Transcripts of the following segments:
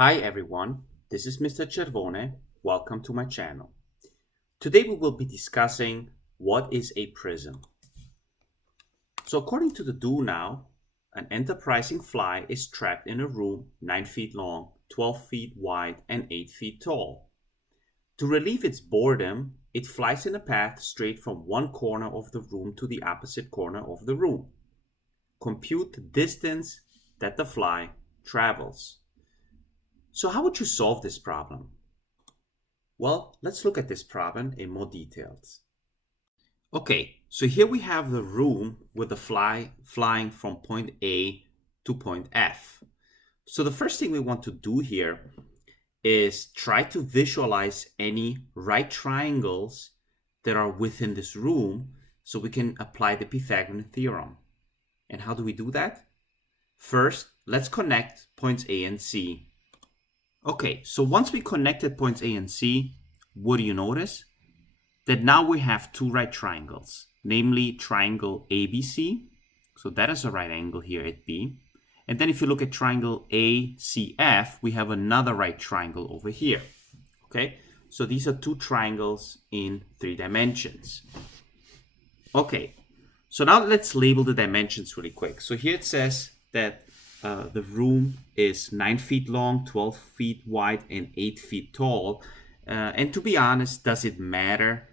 Hi everyone, this is Mr. Cervone. Welcome to my channel. Today we will be discussing what is a prism. So according to the Do Now, an enterprising fly is trapped in a room 9 feet long, 12 feet wide, and 8 feet tall. To relieve its boredom, it flies in a path straight from one corner of the room to the opposite corner of the room. Compute the distance that the fly travels. So how would you solve this problem? Well, let's look at this problem in more details. Okay, so here we have the room with the fly flying from point A to point F. So the first thing we want to do here is try to visualize any right triangles that are within this room so we can apply the Pythagorean theorem. And how do we do that? First, let's connect points A and C. Okay, so once we connected points A and C, what do you notice? That now we have two right triangles, namely triangle ABC. So that is a right angle here at B. And then if you look at triangle ACF, we have another right triangle over here. Okay, so these are two triangles in 3 dimensions. Okay, so now let's label the dimensions really quick. So here it says that the room is 9 feet long, 12 feet wide, and 8 feet tall. And to be honest, does it matter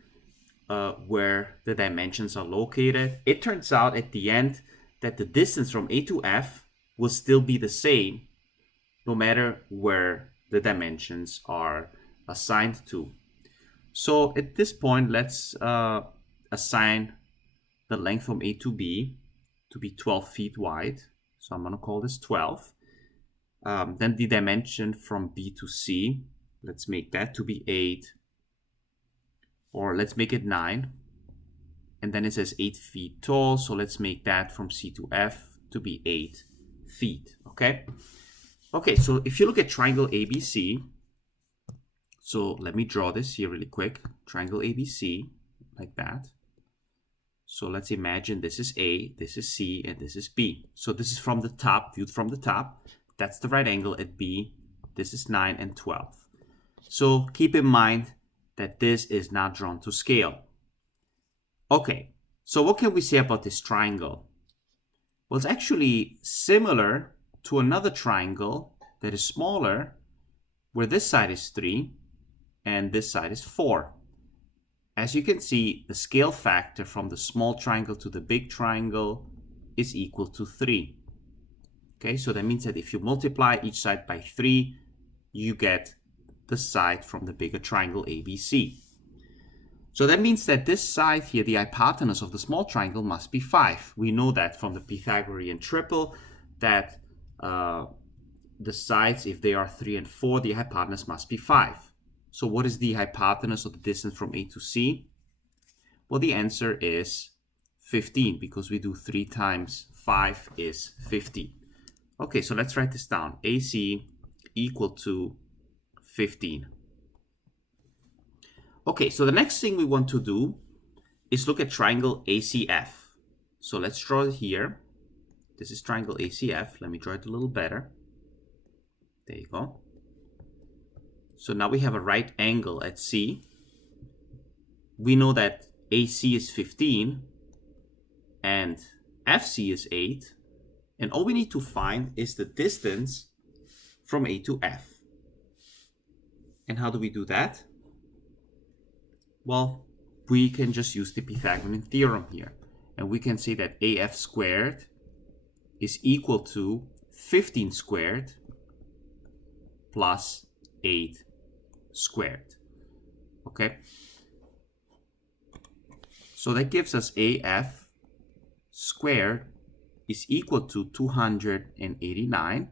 where the dimensions are located? It turns out at the end that the distance from A to F will still be the same no matter where the dimensions are assigned to. So at this point, let's assign the length from A to B to be 12 feet wide. So I'm going to call this 12. Then the dimension from B to C, let's make that to be 8. Or let's make it 9. And then it says 8 feet tall. So let's make that from C to F to be 8 feet. Okay? Okay, so if you look at triangle ABC, so let me draw this here really quick. Triangle ABC, like that. So let's imagine this is A, this is C, and this is B. So this is from the top, viewed from the top. That's the right angle at B. This is 9 and 12. So keep in mind that this is not drawn to scale. Okay, so what can we say about this triangle? Well, it's actually similar to another triangle that is smaller, where this side is 3 and this side is 4. As you can see, the scale factor from the small triangle to the big triangle is equal to 3. Okay, so that means that if you multiply each side by 3, you get the side from the bigger triangle ABC. So that means that this side here, the hypotenuse of the small triangle, must be 5. We know that from the Pythagorean triple that the sides, if they are 3 and 4, the hypotenuse must be 5. So what is the hypotenuse of the distance from A to C? Well, the answer is 15 because we do 3 times 5 is 15. Okay, so let's write this down. AC equal to 15. Okay, so the next thing we want to do is look at triangle ACF. So let's draw it here. This is triangle ACF. Let me draw it a little better. There you go. So now we have a right angle at C. We know that AC is 15 and FC is 8. And all we need to find is the distance from A to F. And how do we do that? Well, we can just use the Pythagorean theorem here. And we can say that AF squared is equal to 15 squared plus 8 squared. Okay? So that gives us AF squared is equal to 289.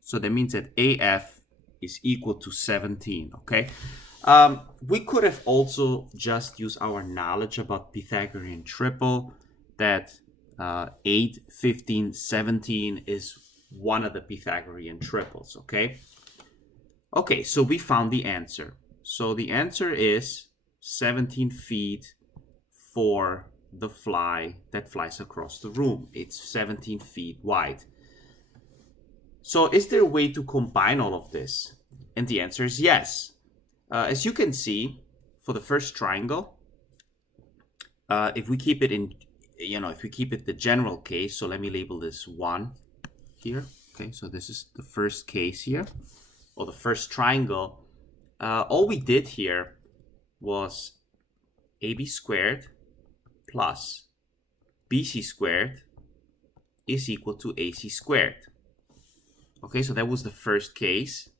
So that means that AF is equal to 17. Okay? We could have also just used our knowledge about Pythagorean triple that 8, 15, 17 is one of the Pythagorean triples. Okay? Okay, so we found the answer. So the answer is 17 feet for the fly that flies across the room. It's 17 feet wide. So is there a way to combine all of this? And the answer is yes. As you can see, for the first triangle, if we keep it in, if we keep it the general case, so let me label this 1 here. Okay, so this is the first case here, or the first triangle. All we did here was AB squared plus BC squared is equal to AC squared. Okay, so that was the first case.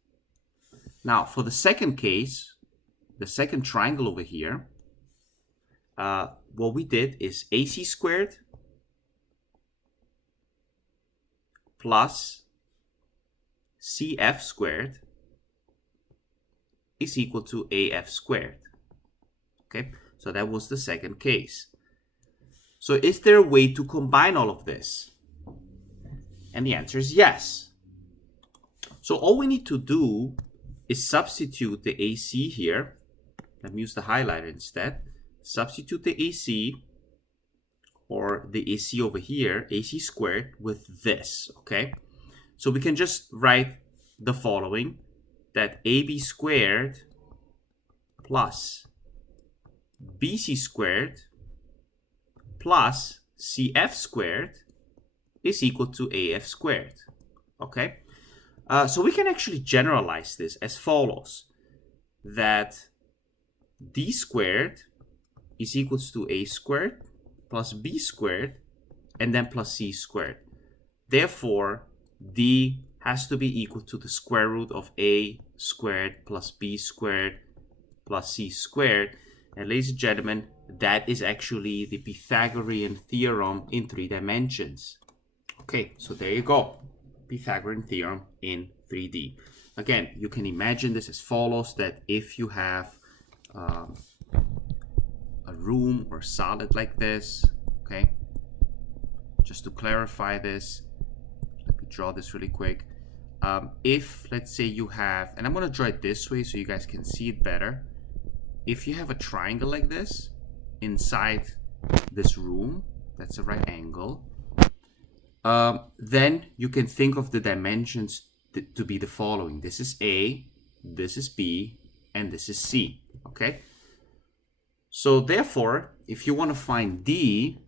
Now, for the second case, the second triangle over here, what we did is AC squared plus CF squared is equal to AF squared. Okay, so that was the second case. So is there a way to combine all of this? And the answer is yes. So all we need to do is substitute the AC here. Let me use the highlighter instead. Substitute the AC, or the AC over here, AC squared, with this, okay? So we can just write the following, that AB squared plus BC squared plus CF squared is equal to AF squared, okay? So we can actually generalize this as follows, that D squared is equals to A squared plus B squared and then plus C squared. Therefore, D has to be equal to the square root of A squared plus B squared plus C squared. And ladies and gentlemen, that is actually the Pythagorean theorem in 3 dimensions. Okay, so there you go. Pythagorean theorem in 3D. Again, you can imagine this as follows, that if you have a room or solid like this, okay, just to clarify this, let me draw this really quick. If, let's say you have, and I'm going to draw it this way so you guys can see it better. If you have a triangle like this inside this room, that's a right angle, then you can think of the dimensions to be the following. This is A, this is B, and this is C, okay? So therefore, if you want to find D,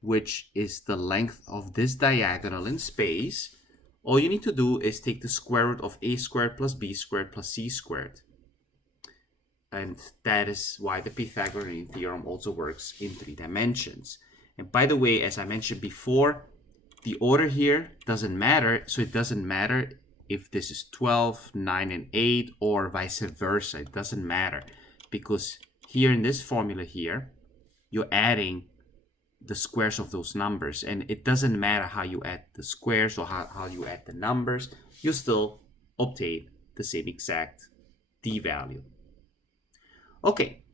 which is the length of this diagonal in space, all you need to do is take the square root of A squared plus B squared plus C squared. And that is why the Pythagorean theorem also works in 3 dimensions. And by the way, as I mentioned before, the order here doesn't matter. So it doesn't matter if this is 12, 9, and 8, or vice versa. It doesn't matter, because here in this formula here, you're adding the squares of those numbers. And it doesn't matter how you add the squares or how you add the numbers. You still obtain the same exact D value. Okay,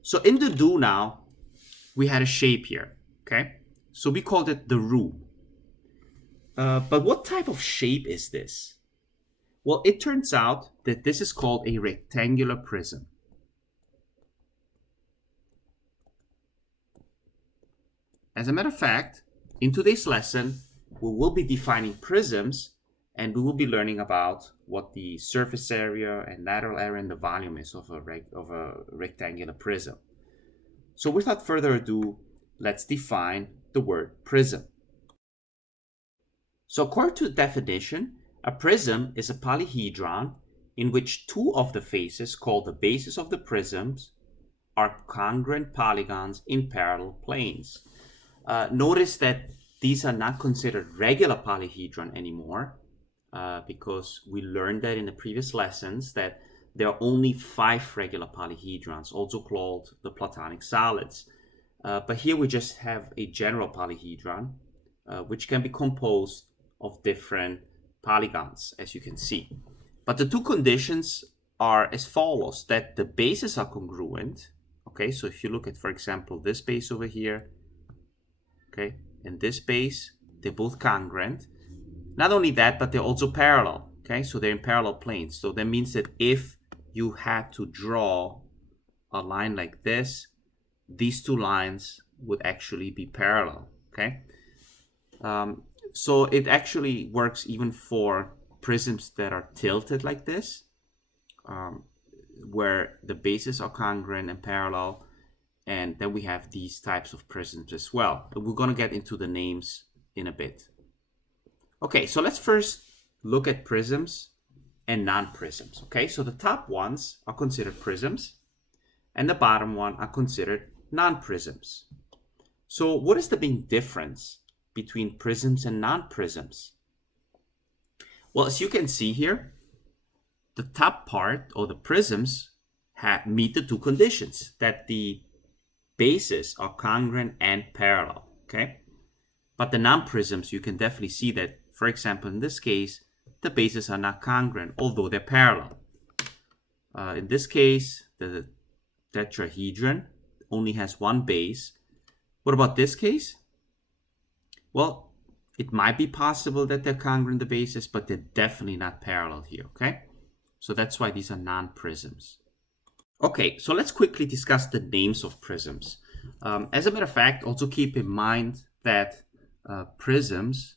so in the do now, we had a shape here, okay? So we called it the room. But what type of shape is this? Well, it turns out that this is called a rectangular prism. As a matter of fact, in today's lesson, we will be defining prisms, and we will be learning about what the surface area and lateral area and the volume is of a rectangular prism. So without further ado, let's define the word prism. So according to the definition, a prism is a polyhedron in which 2 of the faces, called the bases of the prisms, are congruent polygons in parallel planes. Notice that these are not considered regular polyhedron anymore, because we learned that in the previous lessons that there are only 5 regular polyhedrons, also called the Platonic solids. But here we just have a general polyhedron, which can be composed of different polygons, as you can see. But the 2 conditions are as follows, that the bases are congruent. Okay, so if you look at, for example, this base over here, okay, and this base, they're both congruent. Not only that, but they're also parallel. Okay, so they're in parallel planes. So that means that if you had to draw a line like this, these 2 lines would actually be parallel. Okay, so it actually works even for prisms that are tilted like this, where the bases are congruent and parallel. And then we have these types of prisms as well. But we're going to get into the names in a bit. Okay, so let's first look at prisms and non-prisms. Okay, so the top ones are considered prisms, and the bottom one are considered non-prisms. So what is the main difference between prisms and non-prisms? Well, as you can see here, the top part, or the prisms, meet the two conditions, that the bases are congruent and parallel, okay? But the non-prisms, you can definitely see that, for example, in this case, the bases are not congruent, although they're parallel. In this case, the tetrahedron only has one base. What about this case? Well, it might be possible that they're congruent, the bases, but they're definitely not parallel here, okay? So that's why these are non-prisms. Okay, so let's quickly discuss the names of prisms. As a matter of fact, also keep in mind that prisms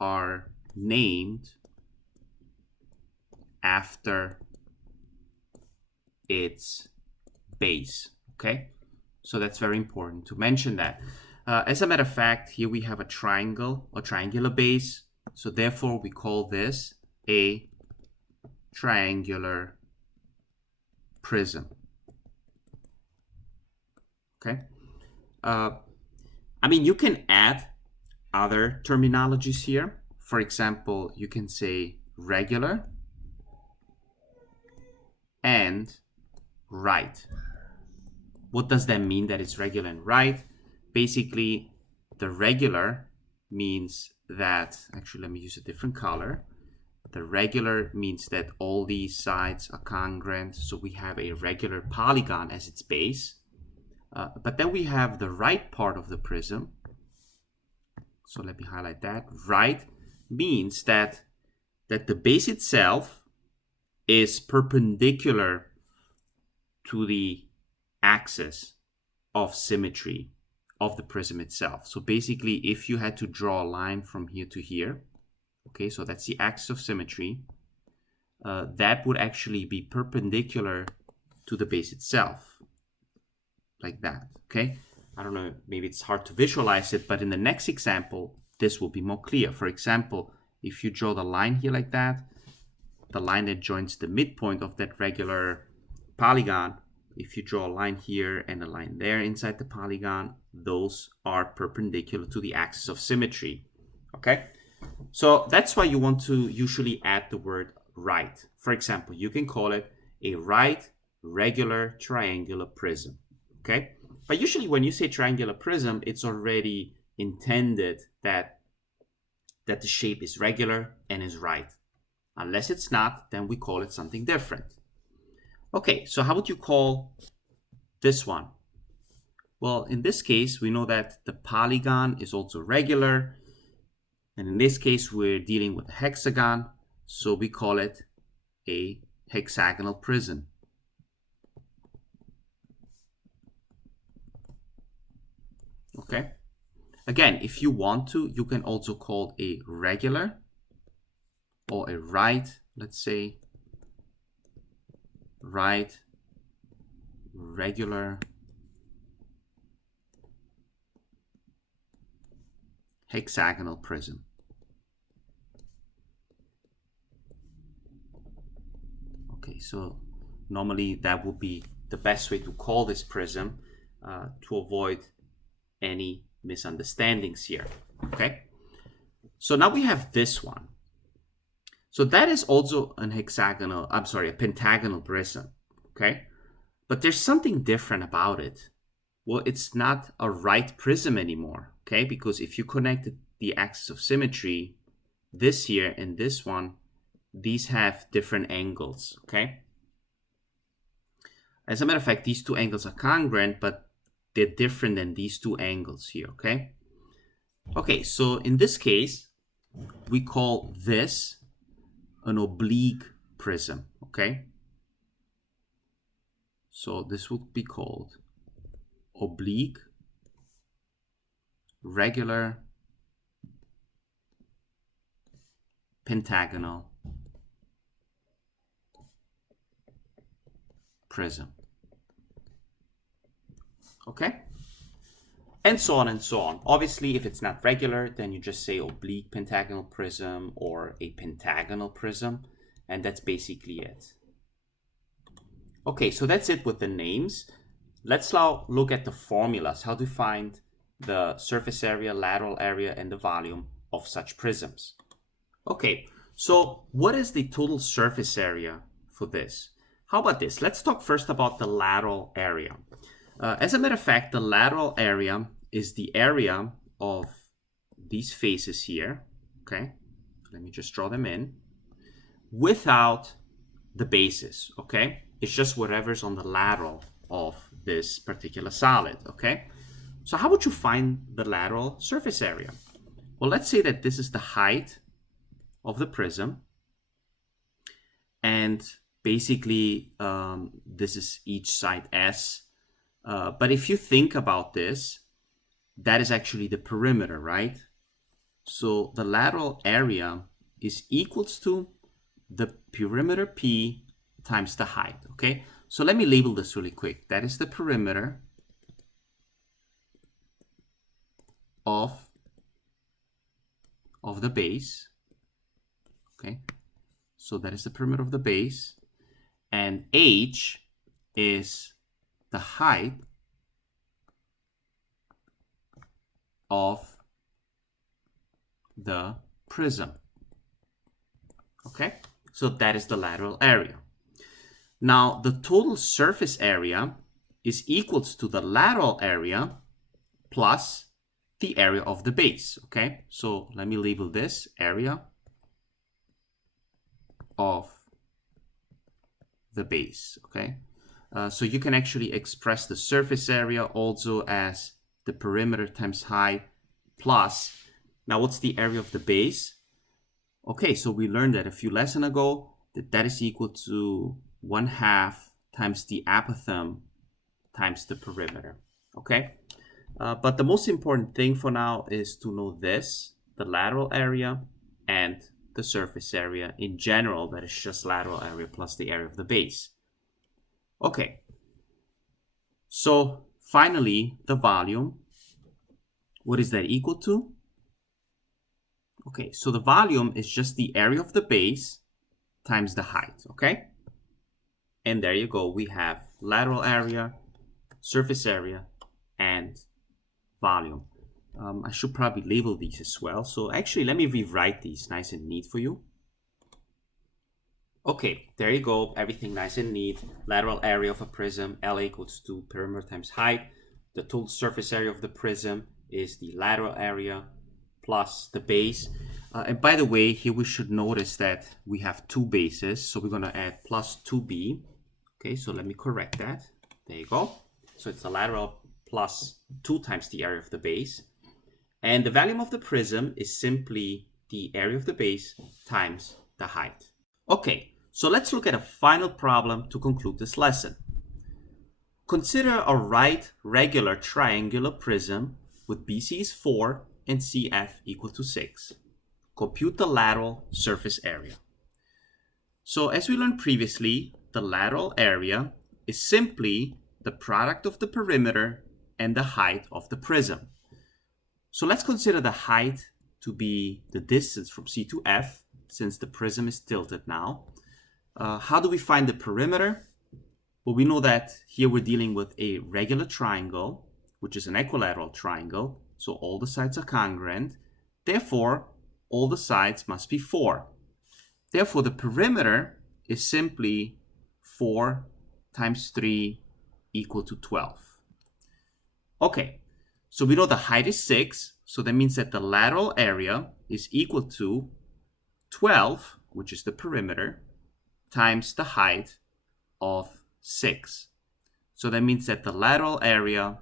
are named after its base, okay? So that's very important to mention that. As a matter of fact, here we have a triangle or triangular base. So therefore, we call this a triangular prism. Okay. I mean, you can add other terminologies here. For example, you can say regular and right. What does that mean, that it's regular and right? Basically, the regular means that, actually, let me use a different color. The regular means that all these sides are congruent, so we have a regular polygon as its base. But then we have the right part of the prism. So let me highlight that. Right means that the base itself is perpendicular to the axis of symmetry of the prism itself. So basically, if you had to draw a line from here to here, okay, so that's the axis of symmetry, that would actually be perpendicular to the base itself, like that, okay? I don't know, maybe it's hard to visualize it, but in the next example, this will be more clear. For example, if you draw the line here like that, the line that joins the midpoint of that regular polygon, if you draw a line here and a line there inside the polygon, those are perpendicular to the axis of symmetry, okay? So that's why you want to usually add the word right. For example, you can call it a right regular triangular prism, okay? But usually when you say triangular prism, it's already intended that the shape is regular and is right. Unless it's not, then we call it something different. Okay, so how would you call this one? Well, in this case, we know that the polygon is also regular. And in this case, we're dealing with a hexagon. So we call it a hexagonal prism. Okay. Again, if you want to, you can also call a regular or a right, let's say, right, regular, hexagonal prism. Okay, so normally that would be the best way to call this prism to avoid any misunderstandings here, okay? So now we have this one. So that is also a pentagonal prism, okay? But there's something different about it. Well, it's not a right prism anymore, okay? Because if you connected the axis of symmetry, this here and this one, these have different angles, okay? As a matter of fact, these two angles are congruent, but they're different than these two angles here, okay? Okay, so in this case, we call this an oblique prism, okay? So this would be called oblique, regular, pentagonal prism. Okay? And so on and so on. Obviously, if it's not regular, then you just say oblique pentagonal prism or a pentagonal prism, and that's basically it. Okay, so that's it with the names. Let's now look at the formulas, how to find the surface area, lateral area, and the volume of such prisms. Okay, so what is the total surface area for this? How about this? Let's talk first about the lateral area. As a matter of fact, the lateral area is the area of these faces here. Okay, let me just draw them in without the bases. Okay, it's just whatever's on the lateral of this particular solid. Okay, so how would you find the lateral surface area? Well, let's say that this is the height of the prism, and basically this is each side S. But if you think about this, that is actually the perimeter, right? So the lateral area is equals to the perimeter P times the height, okay? So let me label this really quick. That is the perimeter of the base, okay? So that is the perimeter of the base, and H is the height of the prism. Okay, so that is the lateral area. Now the total surface area is equals to the lateral area plus the area of the base. Okay, so let me label this area of the base. Okay, so you can actually express the surface area also as the perimeter times height plus, now what's the area of the base? Okay, so we learned that a few lessons ago that is equal to 1/2 times the apothem times the perimeter. Okay, but the most important thing for now is to know this, the lateral area and the surface area in general, that is just lateral area plus the area of the base. Okay, so finally the volume, what is that equal to? Okay, so the volume is just the area of the base times the height, okay? And there you go, we have lateral area, surface area, and volume. I should probably label these as well. So actually, let me rewrite these nice and neat for you. Okay, there you go, everything nice and neat. Lateral area of a prism, L equals to perimeter times height. The total surface area of the prism is the lateral area plus the base. And by the way, here we should notice that we have two bases, so we're going to add plus 2b. Okay, so let me correct that. There you go. So it's the lateral plus 2 times the area of the base. And the volume of the prism is simply the area of the base times the height. Okay, so let's look at a final problem to conclude this lesson. Consider a right regular triangular prism with BC is 4 and CF equal to 6. Compute the lateral surface area. So as we learned previously, the lateral area is simply the product of the perimeter and the height of the prism. So let's consider the height to be the distance from C to F, since the prism is tilted now. How do we find the perimeter? Well, we know that here we're dealing with a regular triangle, which is an equilateral triangle, so all the sides are congruent. Therefore, all the sides must be 4. Therefore, the perimeter is simply 4 times 3 equal to 12. Okay, so we know the height is 6, so that means that the lateral area is equal to 12, which is the perimeter, times the height of 6. So that means that the lateral area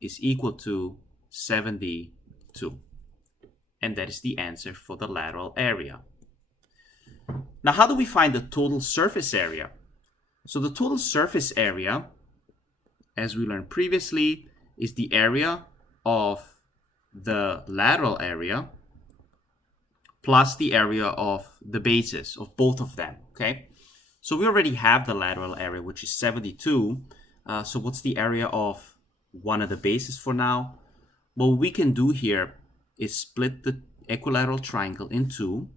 is equal to 72. And that is the answer for the lateral area. Now, how do we find the total surface area? So the total surface area, as we learned previously, is the area of the lateral area plus the area of the bases of both of them, okay? So we already have the lateral area, which is 72. So what's the area of one of the bases for now? Well, what we can do here is split the equilateral triangle in two,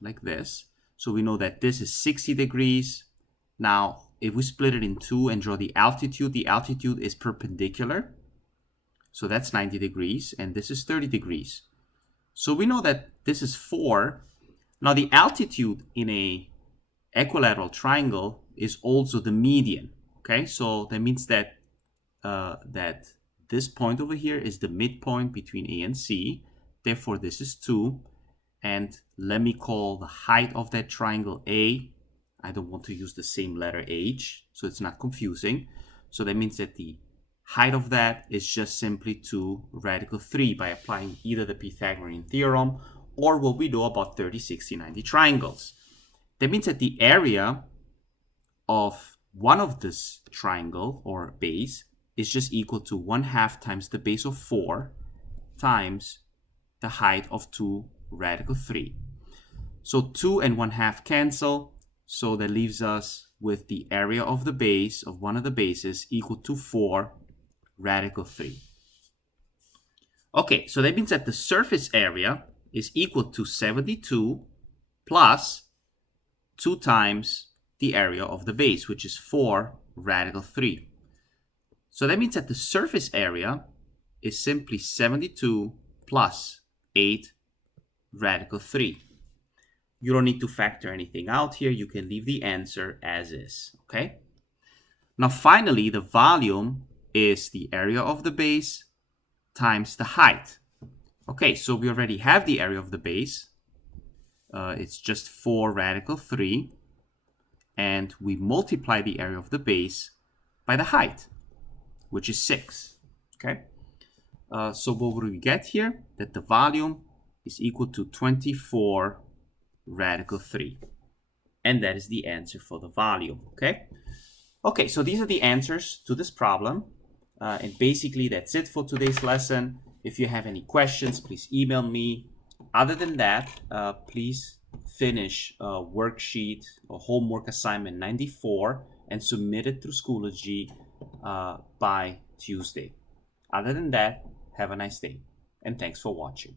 like this. So we know that this is 60 degrees. Now, if we split it in two and draw the altitude is perpendicular. So that's 90 degrees, and this is 30 degrees. So we know that this is 4. Now, the altitude in a equilateral triangle is also the median, okay? So that means that that this point over here is the midpoint between A and C. Therefore, this is 2. And let me call the height of that triangle A. I don't want to use the same letter H, so it's not confusing. So that means that the height of that is just simply 2 radical 3 by applying either the Pythagorean theorem or what we know about 30, 60, 90 triangles. That means that the area of one of this triangle or base is just equal to 1/2 times the base of 4 times the height of 2 radical 3. So 2 and 1/2 cancel, so that leaves us with the area of the base of one of the bases equal to 4 radical 3. Okay, so that means that the surface area is equal to 72 plus 2 times the area of the base, which is 4 radical 3. So that means that the surface area is simply 72 plus 8 radical 3. You don't need to factor anything out here. You can leave the answer as is, okay? Now, finally, the volume is the area of the base times the height. Okay, so we already have the area of the base. It's just 4 radical 3. And we multiply the area of the base by the height, which is 6, okay? So what would we get here? That the volume is equal to 24 radical 3. And that is the answer for the volume, okay? Okay, so these are the answers to this problem. And basically, that's it for today's lesson. If you have any questions, please email me. Other than that, please finish worksheet or homework assignment 94 and submit it through Schoology by Tuesday. Other than that, have a nice day, and thanks for watching.